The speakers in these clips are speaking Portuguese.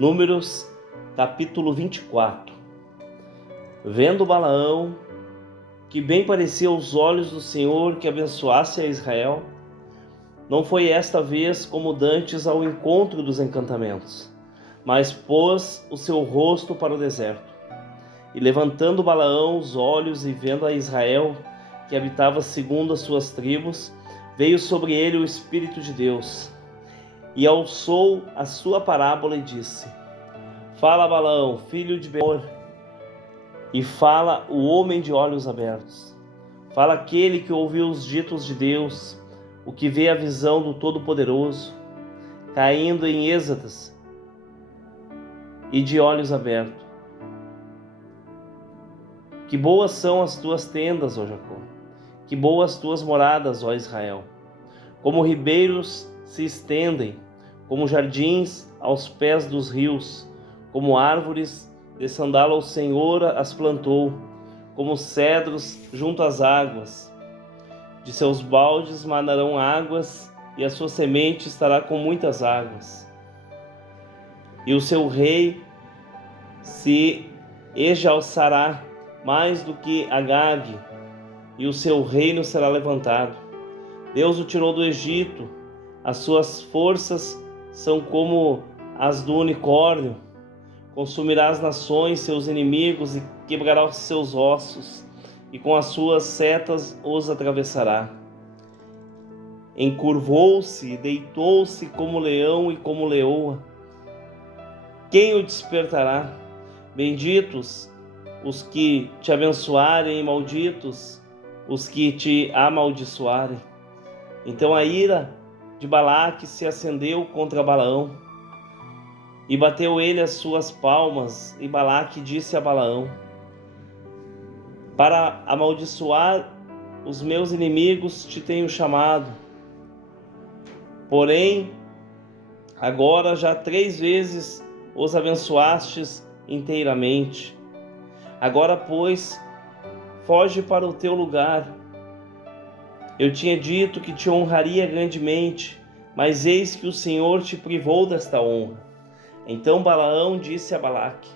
Números, capítulo 24. Vendo Balaão que bem parecia aos olhos do Senhor que abençoasse a Israel, não foi esta vez como dantes ao encontro dos encantamentos, mas pôs o seu rosto para o deserto. E levantando Balaão os olhos e vendo a Israel, que habitava segundo as suas tribos, veio sobre ele o Espírito de Deus, e alçou a sua parábola e disse: Fala, Balaão, filho de Beor, e fala o homem de olhos abertos. Fala aquele que ouviu os ditos de Deus, o que vê a visão do Todo-Poderoso, caindo em êxtases e de olhos abertos. Que boas são as tuas tendas, ó Jacó, que boas tuas moradas, ó Israel. Como ribeiros se estendem, como jardins aos pés dos rios, como árvores de sandalo o Senhor as plantou, como cedros junto às águas. De seus baldes manarão águas, e a sua semente estará com muitas águas. E o seu rei se exalçará mais do que Agag, e o seu reino será levantado. Deus o tirou do Egito, as suas forças são como as do unicórnio. Consumirá as nações, seus inimigos, e quebrará os seus ossos, e com as suas setas os atravessará. Encurvou-se e deitou-se como leão e como leoa. Quem o despertará? Benditos os que te abençoarem, e malditos os que te amaldiçoarem. Então a ira de Balaque se acendeu contra Balaão, e bateu ele as suas palmas, e Balaque disse a Balaão: Para amaldiçoar os meus inimigos te tenho chamado. Porém, agora já 3 vezes os abençoastes inteiramente. Agora, pois, foge para o teu lugar. Eu tinha dito que te honraria grandemente, mas eis que o Senhor te privou desta honra. Então Balaão disse a Balaque: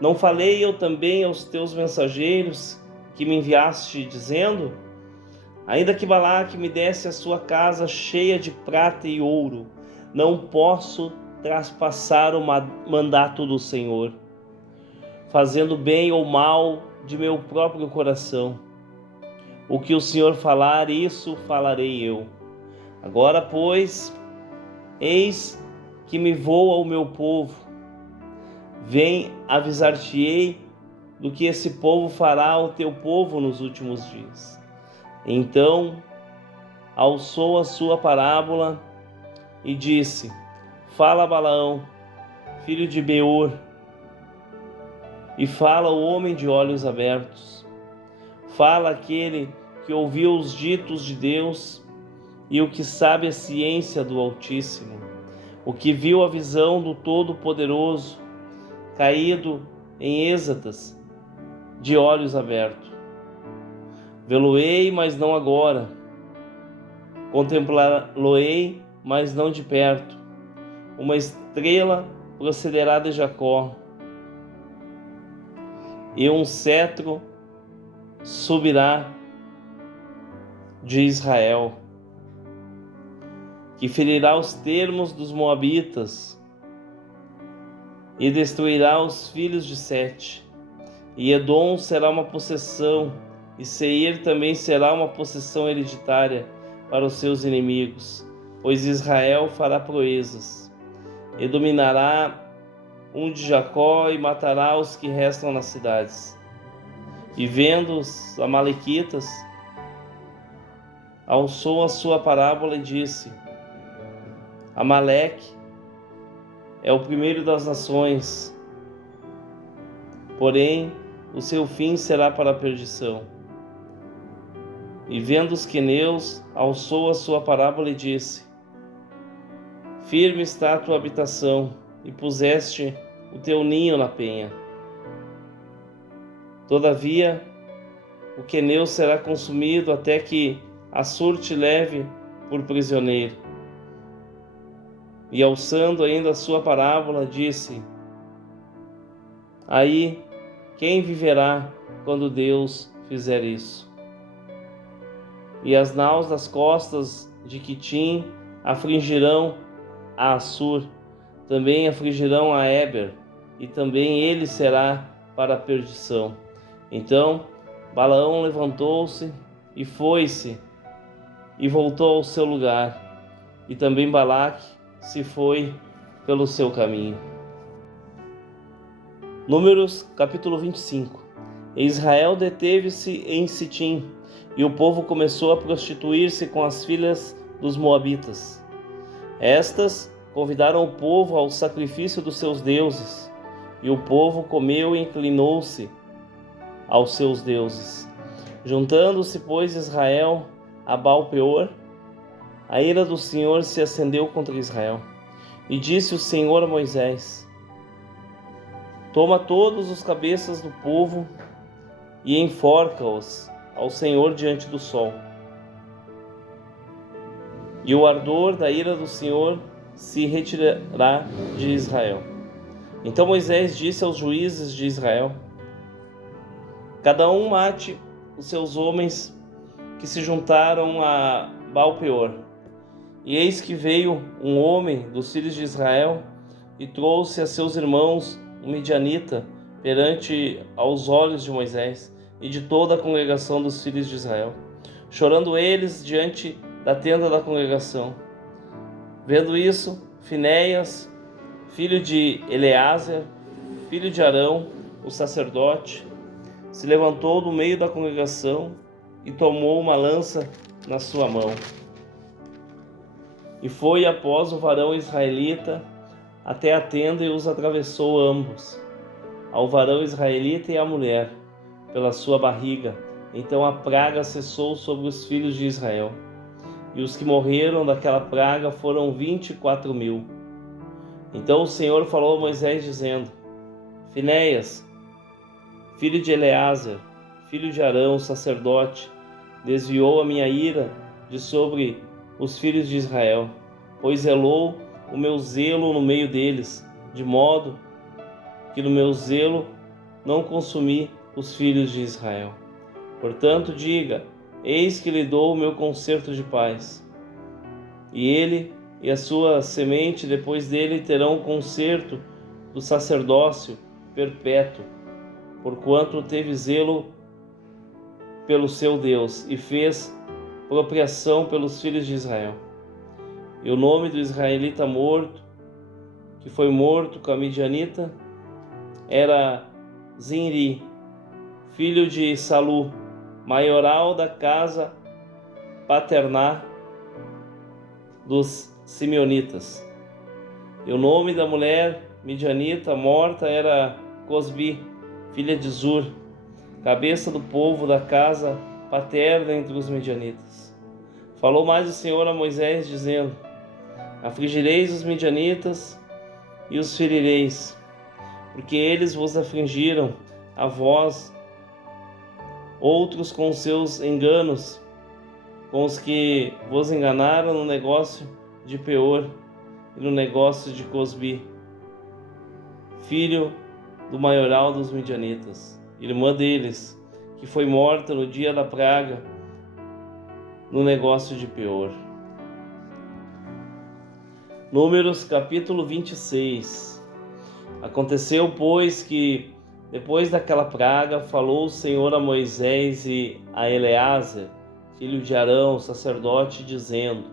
Não falei eu também aos teus mensageiros que me enviaste, dizendo: Ainda que Balaque me desse a sua casa cheia de prata e ouro, não posso traspassar o mandato do Senhor, fazendo bem ou mal de meu próprio coração. O que o Senhor falar, isso falarei eu. Agora, pois, eis que me vou ao meu povo. Vem, avisar-te-ei do que esse povo fará ao teu povo nos últimos dias. Então alçou a sua parábola e disse: Fala, Balaão, filho de Beor, e fala o homem de olhos abertos. Fala aquele que ouviu os ditos de Deus e o que sabe a ciência do Altíssimo, o que viu a visão do Todo-Poderoso, caído em êxtases, de olhos abertos. Vê-lo-ei, mas não agora. Contemplá-lo-ei, mas não de perto. Uma estrela procederá de Jacó, e um cetro subirá de Israel, que ferirá os termos dos moabitas e destruirá os filhos de Sete. E Edom será uma possessão, e Seir também será uma possessão hereditária para os seus inimigos, pois Israel fará proezas, e dominará um de Jacó, e matará os que restam nas cidades. E vendo os amalequitas, alçou a sua parábola e disse: Amaleque é o primeiro das nações, porém o seu fim será para a perdição. E vendo os queneus, alçou a sua parábola e disse: Firme está a tua habitação, e puseste o teu ninho na penha. Todavia, o queneu será consumido até que Assur te leve por prisioneiro. E alçando ainda a sua parábola, disse: aí, quem viverá quando Deus fizer isso? E as naus das costas de Quitim afligirão a Assur, também afligirão a Éber, e também ele será para a perdição. Então Balaão levantou-se e foi-se, e voltou ao seu lugar, e também Balaque se foi pelo seu caminho. Números capítulo 25. Israel deteve-se em Sitim, e o povo começou a prostituir-se com as filhas dos moabitas. Estas convidaram o povo ao sacrifício dos seus deuses, e o povo comeu e inclinou-se aos seus deuses. Juntando-se, pois, Israel a Baal-peor, a ira do Senhor se acendeu contra Israel. E disse o Senhor a Moisés: toma todos os cabeças do povo e enforca-os ao Senhor diante do sol. E o ardor da ira do Senhor se retirará de Israel. Então Moisés disse aos juízes de Israel: cada um mate os seus homens que se juntaram a Baal-peor. E eis que veio um homem dos filhos de Israel e trouxe a seus irmãos um midianita perante aos olhos de Moisés e de toda a congregação dos filhos de Israel, chorando eles diante da tenda da congregação. Vendo isso, Finéias, filho de Eleazar, filho de Arão, o sacerdote, se levantou do meio da congregação e tomou uma lança na sua mão. E foi após o varão israelita até a tenda e os atravessou ambos, ao varão israelita e à mulher, pela sua barriga. Então a praga cessou sobre os filhos de Israel. E os que morreram daquela praga foram 24.000. Então o Senhor falou a Moisés, dizendo: Finéias, filho de Eleazar, filho de Arão, sacerdote, desviou a minha ira de sobre os filhos de Israel, pois zelou o meu zelo no meio deles, de modo que no meu zelo não consumi os filhos de Israel. Portanto, diga: eis que lhe dou o meu concerto de paz. E ele e a sua semente depois dele terão o concerto do sacerdócio perpétuo, porquanto teve zelo pelo seu Deus e fez propriação pelos filhos de Israel. E o nome do israelita morto, que foi morto com a midianita, era Zinri, filho de Salu, maioral da casa paterná dos simeonitas. E o nome da mulher midianita morta era Cosbi, filha de Zur, cabeça do povo da casa paterna entre os midianitas. Falou mais o Senhor a Moisés, dizendo: afligireis os midianitas e os ferireis, porque eles vos afligiram a vós, outros com seus enganos, com os que vos enganaram no negócio de Peor e no negócio de Cosbi, filho do maioral dos midianitas, irmã deles, que foi morta no dia da praga no negócio de Peor. Números capítulo 26. Aconteceu, pois, que depois daquela praga falou o Senhor a Moisés e a Eleazar, filho de Arão, sacerdote, dizendo: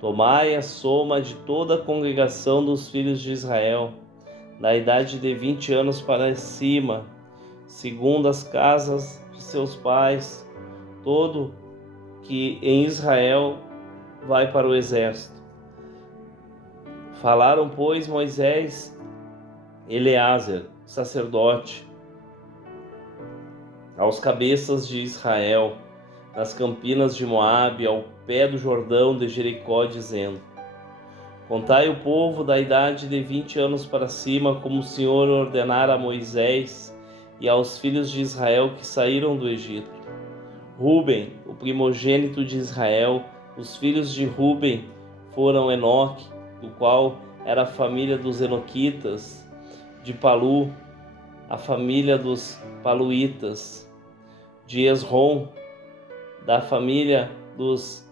tomai a soma de toda a congregação dos filhos de Israel, da idade de 20 anos para cima, segundo as casas de seus pais, todo que em Israel vai para o exército. Falaram, pois, Moisés, Eleazar, sacerdote, aos cabeças de Israel, nas campinas de Moabe, ao pé do Jordão de Jericó, dizendo: contai o povo da idade de 20 anos para cima, como o Senhor ordenara a Moisés e aos filhos de Israel que saíram do Egito. Ruben, o primogênito de Israel, os filhos de Ruben foram Enoque, do qual era a família dos Enoquitas, de Palu, a família dos Paluítas, de Esrom, da família dos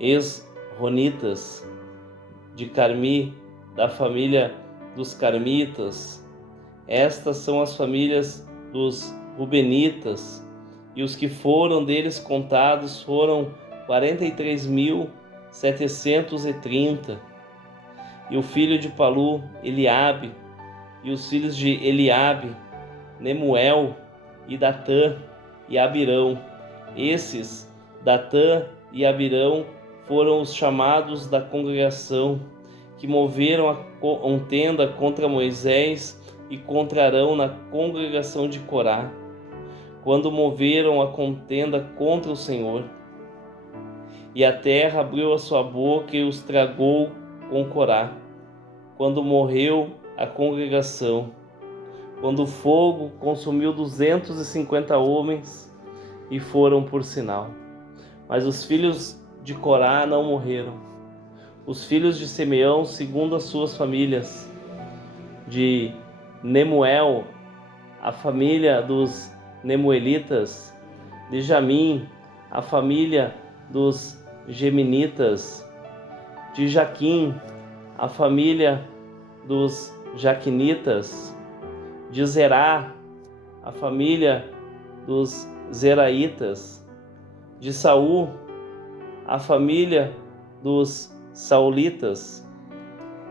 Esronitas, de Carmi, da família dos Carmitas. Estas são as famílias dos Rubenitas, e os que foram deles contados foram 43.730. E o filho de Palu, Eliabe, e os filhos de Eliabe, Nemuel, e Datã, e Abirão. Esses, Datã e Abirão, foram os chamados da congregação, que moveram a contenda contra Moisés e contra Arão na congregação de Corá, quando moveram a contenda contra o Senhor. E a terra abriu a sua boca e os tragou com Corá, quando morreu a congregação, quando o fogo consumiu 250 homens e foram por sinal. Mas os filhos de Corá não morreram. Os filhos de Simeão, segundo as suas famílias, de Nemuel, a família dos Nemuelitas, de Jamim, a família dos Geminitas, de Jaquim, a família dos Jaquinitas, de Zerá, a família dos Zeraitas, de Saul, a família dos Saulitas.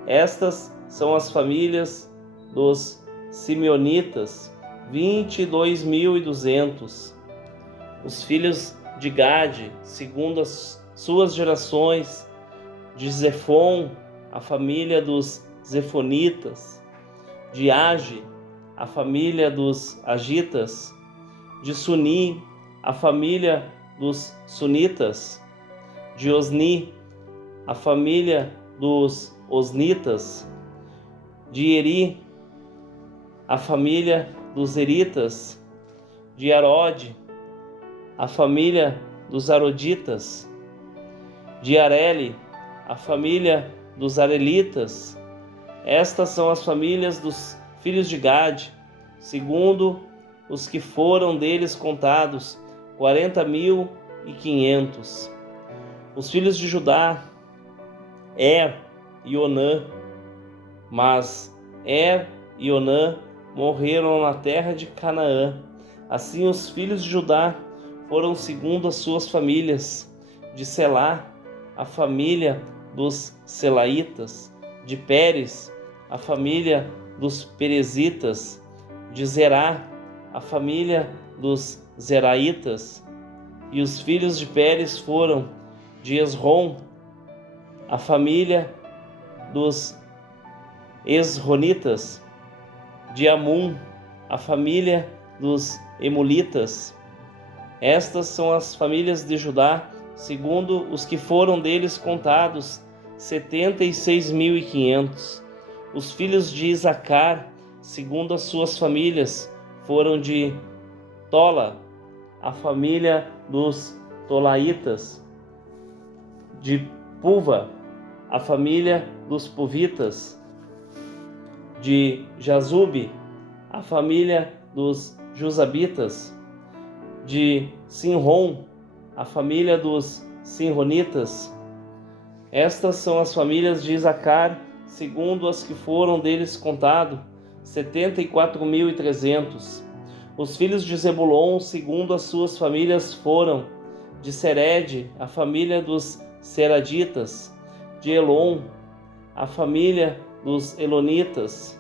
Estas são as famílias dos Simeonitas, 22.200. Os filhos de Gade, segundo as suas gerações, de Zefon, a família dos Zefonitas, de Age, a família dos Agitas, de Suni, a família dos Sunitas, de Osni, a família dos Osnitas, de Eri, a família dos Eritas, de Arode, a família dos Aroditas, de Areli, a família dos Arelitas. Estas são as famílias dos filhos de Gade, segundo os que foram deles contados, 40.500. Os filhos de Judá, Er e Onã, mas Er e Onã morreram na terra de Canaã. Assim os filhos de Judá foram segundo as suas famílias, de Selá, a família dos Selaitas, de Pérez, a família dos Perezitas, de Zerá, a família dos Zeraitas. E os filhos de Pérez foram de Esrom, a família dos Esronitas, de Amum, a família dos Emulitas. Estas são as famílias de Judá, segundo os que foram deles contados, 76.500. Os filhos de Isacar, segundo as suas famílias, foram de Tola, a família dos Tolaitas, de Puva, a família dos Puvitas, de Jazube, a família dos Jusabitas, de Sinrom, a família dos Sinronitas. Estas são as famílias de Isacar, segundo as que foram deles contado, 74.300. Os filhos de Zebulon, segundo as suas famílias, foram de Sered, a família dos Seraditas, de Elon, a família dos Elonitas,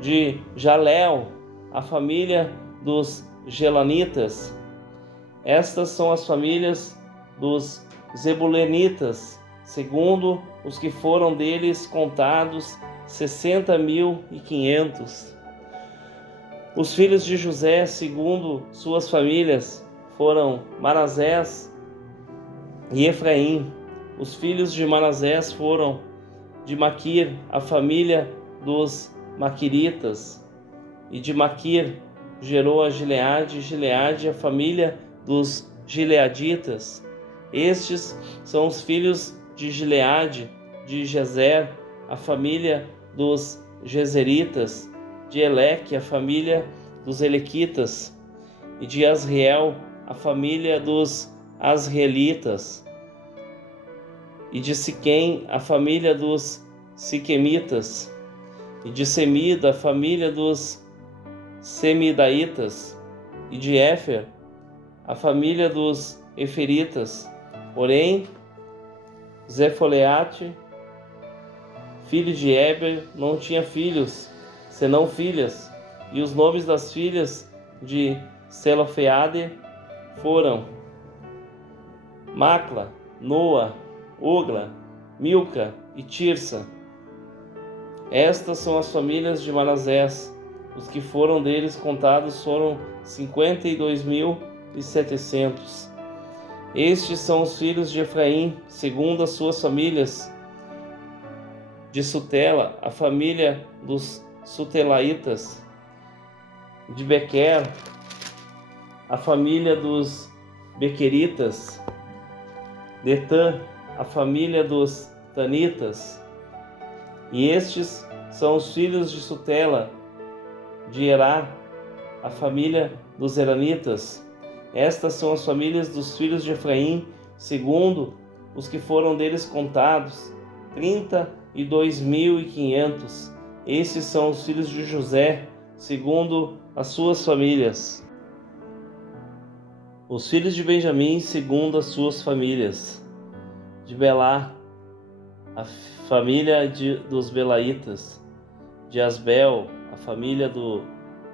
de Jaleel, a família dos Gelanitas. Estas são as famílias dos Zebulenitas, segundo os que foram deles contados, 60.500. Os filhos de José, segundo suas famílias, foram Manassés e Efraim. Os filhos de Manassés foram de Maquir, a família dos Maquiritas, e de Maquir gerou a Gileade, e Gileade a família dos Gileaditas. Estes são os filhos de Gileade, de Jezer, a família dos Jezeritas, de Eleque, a família dos Elequitas, e de Asriel, a família dos Asrielitas, e de Siquém, a família dos Siquemitas, e de Semida, a família dos Semidaitas, e de Éfer, a família dos Eferitas. Porém, Zefoleate, filho de Heber, não tinha filhos, senão filhas, e os nomes das filhas de Selofeade foram Macla, Noa, Ogla, Milca e Tirsa. Estas são as famílias de Manassés. Os que foram deles contados foram 52.700. Estes são os filhos de Efraim, segundo as suas famílias. De Sutela, a família dos Sutelaitas. De Bequer, a família dos Bequeritas. De Tã, a família dos Tanitas. E estes são os filhos de Sutela. De Erá, a família dos Eranitas. Estas são as famílias dos filhos de Efraim, segundo os que foram deles contados, 32.500. Estes são os filhos de José, segundo as suas famílias. Os filhos de Benjamim, segundo as suas famílias. De Belá, a família dos Belaitas. De Asbel, a família dos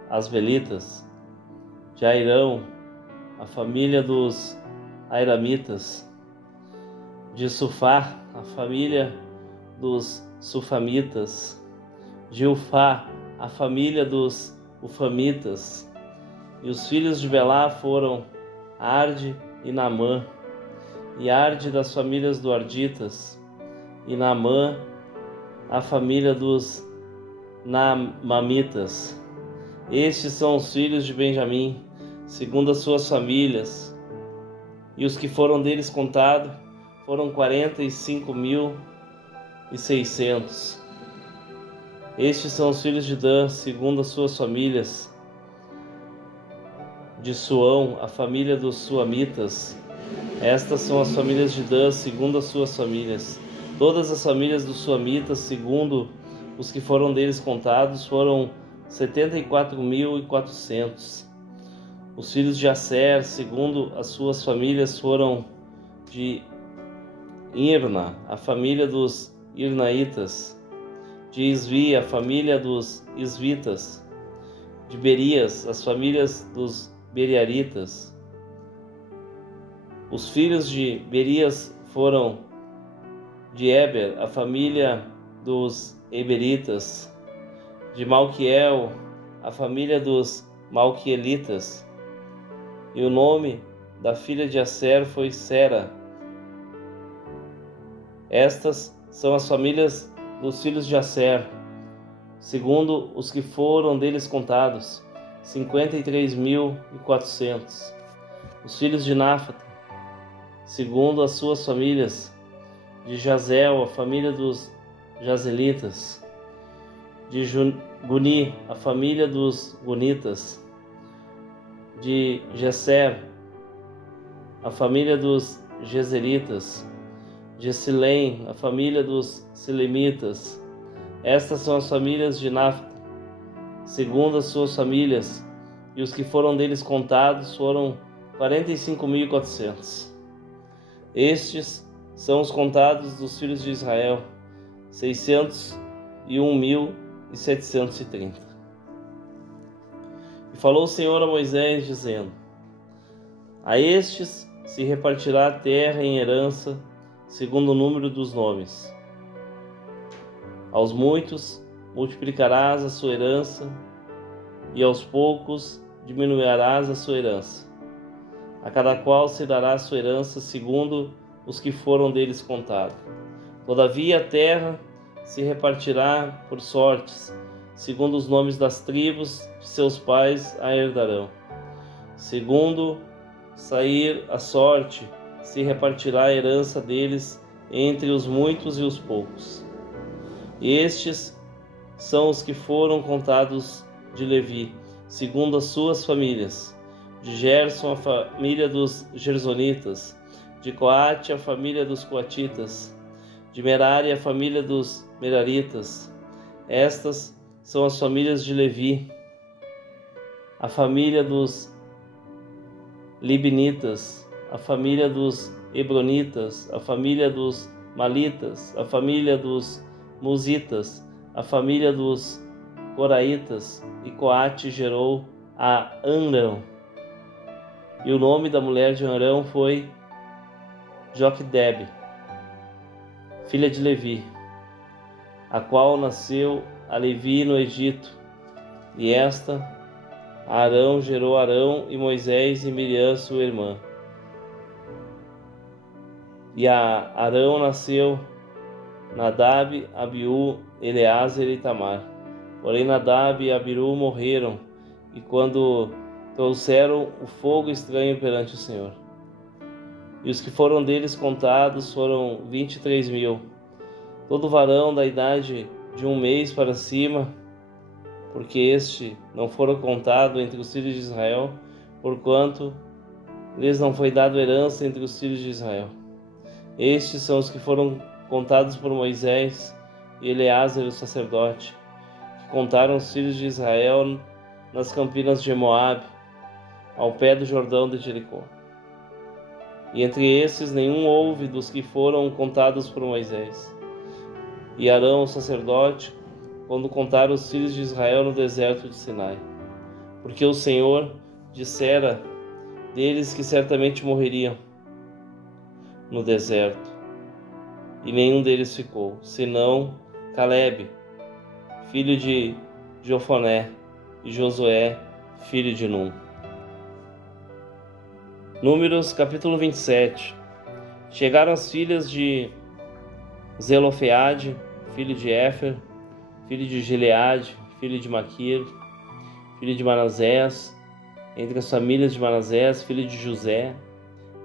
Asbelitas. De Airão, a família dos Airamitas. De Sufá, a família dos Sufamitas. De Ufá, a família dos Ufamitas. E os filhos de Belá foram Arde e Naamã. E Arde das famílias do Arditas. E Naamã, a família dos Naamamitas. Estes são os filhos de Benjamim, segundo as suas famílias, e os que foram deles contados foram 45.600. Estes são os filhos de Dan, segundo as suas famílias. De Suão, a família dos Suamitas. Estas são as famílias de Dan, segundo as suas famílias. Todas as famílias dos Suamitas, segundo os que foram deles contados, foram 74.400. Os filhos de Asser, segundo as suas famílias, foram de Irna, a família dos Irnaitas. De Isvi, a família dos Isvitas. De Berias, as famílias dos Beriaritas. Os filhos de Berias foram de Eber, a família dos Eberitas. De Malquiel, a família dos Malquielitas. E o nome da filha de Asser foi Sera. Estas são as famílias dos filhos de Asser, segundo os que foram deles contados, 53.400. Os filhos de Náfata, segundo as suas famílias. De Jazel, a família dos Jazelitas. De Guni, a família dos Gunitas. De Gesser, a família dos Geseritas. De Silém, a família dos Silemitas. Estas são as famílias de Náfata, segundo as suas famílias, e os que foram deles contados foram 45.400. Estes são os contados dos filhos de Israel, 601.730. E falou o Senhor a Moisés, dizendo: a estes se repartirá a terra em herança, segundo o número dos nomes. Aos muitos multiplicarás a sua herança, e aos poucos diminuirás a sua herança. A cada qual se dará a sua herança segundo os que foram deles contados. Todavia a terra se repartirá por sortes, segundo os nomes das tribos de seus pais a herdarão. Segundo sair a sorte, se repartirá a herança deles entre os muitos e os poucos. Estes são os que foram contados de Levi, segundo as suas famílias: de Gerson, a família dos Gersonitas; de Coate, a família dos Coatitas; de Merari, a família dos Meraritas. Estas são as famílias de Levi: a família dos Libnitas, a família dos Hebronitas, a família dos Malitas, a família dos Musitas, a família dos Coraitas. E Coate gerou a Amrão. E o nome da mulher de Amrão foi Joquedebe, filha de Levi, a qual nasceu a Levi no Egito. E esta, Arão, gerou Arão e Moisés e Miriam, sua irmã. E a Arão nasceu Nadab, Abiú, Eleazar e Tamar. Porém Nadab e Abiú morreram, e quando trouxeram o fogo estranho perante o Senhor. E os que foram deles contados foram 23.000, todo varão da idade de 1 mês para cima, porque este não fora contado entre os filhos de Israel, porquanto lhes não foi dado herança entre os filhos de Israel. Estes são os que foram contados por Moisés e Eleazar, o sacerdote, que contaram os filhos de Israel nas campinas de Moabe, ao pé do Jordão de Jericó. E entre esses nenhum houve dos que foram contados por Moisés e Arão, o sacerdote, quando contaram os filhos de Israel no deserto de Sinai, porque o Senhor dissera deles que certamente morreriam no deserto, e nenhum deles ficou, senão Calebe, filho de Jofoné, e Josué, filho de Num. Números capítulo 27. Chegaram as filhas de Zelofeade, filho de Éfer, filho de Gileade, filho de Maquir, filho de Manassés, entre as famílias de Manassés, filho de José.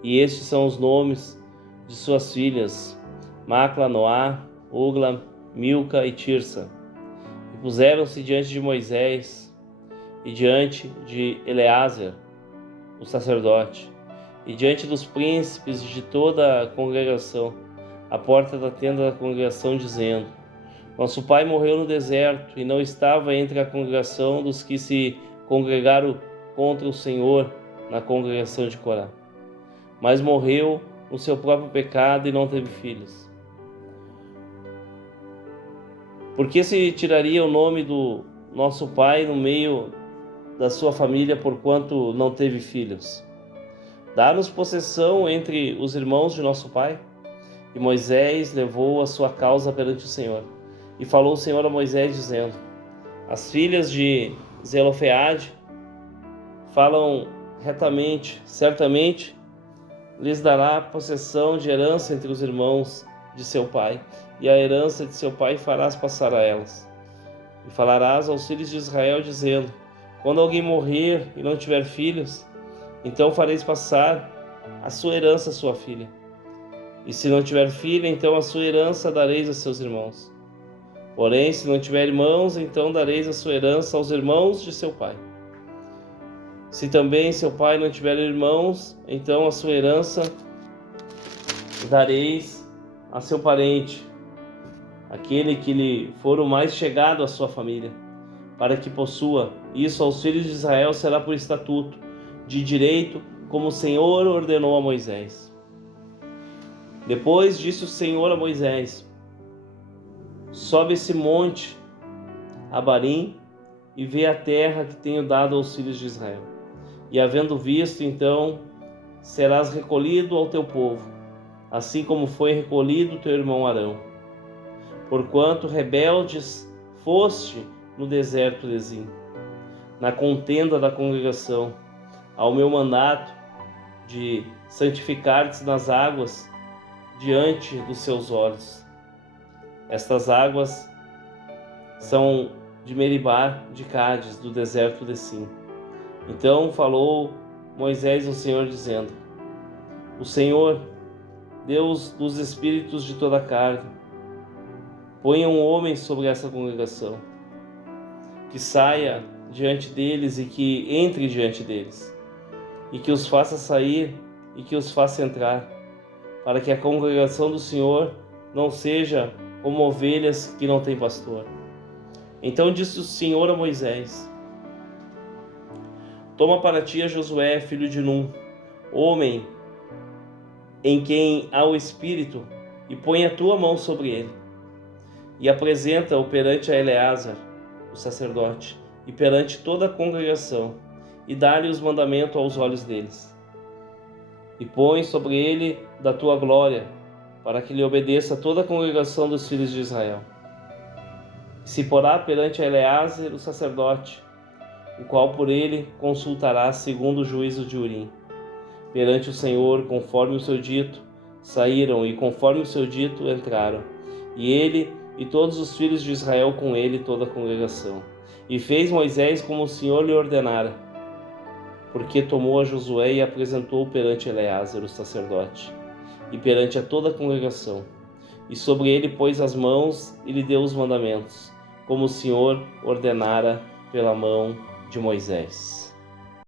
E estes são os nomes de suas filhas: Macla, Noá, Ogla, Milca e Tirsa. E puseram-se diante de Moisés e diante de Eleazar, o sacerdote, e diante dos príncipes de toda a congregação, à porta da tenda da congregação, dizendo: Nosso pai morreu no deserto e não estava entre a congregação dos que se congregaram contra o Senhor na congregação de Corá, mas morreu no seu próprio pecado e não teve filhos. Por que se tiraria o nome do nosso pai no meio da sua família, porquanto não teve filhos? Dá-nos possessão entre os irmãos de nosso pai. E Moisés levou a sua causa perante o Senhor. E falou o Senhor a Moisés, dizendo: As filhas de Zelofeade falam retamente, certamente lhes dará possessão de herança entre os irmãos de seu pai, e a herança de seu pai farás passar a elas. E falarás aos filhos de Israel, dizendo: Quando alguém morrer e não tiver filhos, então fareis passar a sua herança à sua filha. E se não tiver filha, então a sua herança dareis a seus irmãos. Porém, se não tiver irmãos, então dareis a sua herança aos irmãos de seu pai. Se também seu pai não tiver irmãos, então a sua herança dareis a seu parente, aquele que lhe for o mais chegado à sua família, para que possua. Isso aos filhos de Israel será por estatuto, de direito, como o Senhor ordenou a Moisés. Depois disse o Senhor a Moisés: Sobe esse monte, Abarim, e vê a terra que tenho dado aos filhos de Israel. E havendo visto, então serás recolhido ao teu povo, assim como foi recolhido teu irmão Arão. Porquanto rebeldes foste no deserto de Zim, na contenda da congregação, ao meu mandato de santificar-te nas águas diante dos seus olhos. Estas águas são de Meribá de Cádiz, do deserto de Sim. Então falou Moisés ao Senhor, dizendo: O Senhor, Deus dos espíritos de toda a carne, ponha um homem sobre essa congregação, que saia diante deles e que entre diante deles, e que os faça sair e que os faça entrar, para que a congregação do Senhor não seja como ovelhas que não têm pastor. Então disse o Senhor a Moisés: toma para ti a Josué, filho de Num, homem em quem há o Espírito, e põe a tua mão sobre ele, e apresenta-o perante a Eleazar, o sacerdote, e perante toda a congregação, e dá-lhe os mandamentos aos olhos deles. E põe sobre ele da tua glória, para que lhe obedeça toda a congregação dos filhos de Israel. Se porá perante a Eleazar, o sacerdote, o qual por ele consultará segundo o juízo de Urim. Perante o Senhor, conforme o seu dito, saíram, e conforme o seu dito, entraram. E ele e todos os filhos de Israel com ele, toda a congregação. E fez Moisés como o Senhor lhe ordenara, porque tomou a Josué e apresentou-o perante Eleazar, o sacerdote, e perante a toda a congregação. E sobre ele pôs as mãos e lhe deu os mandamentos, como o Senhor ordenara pela mão de Moisés.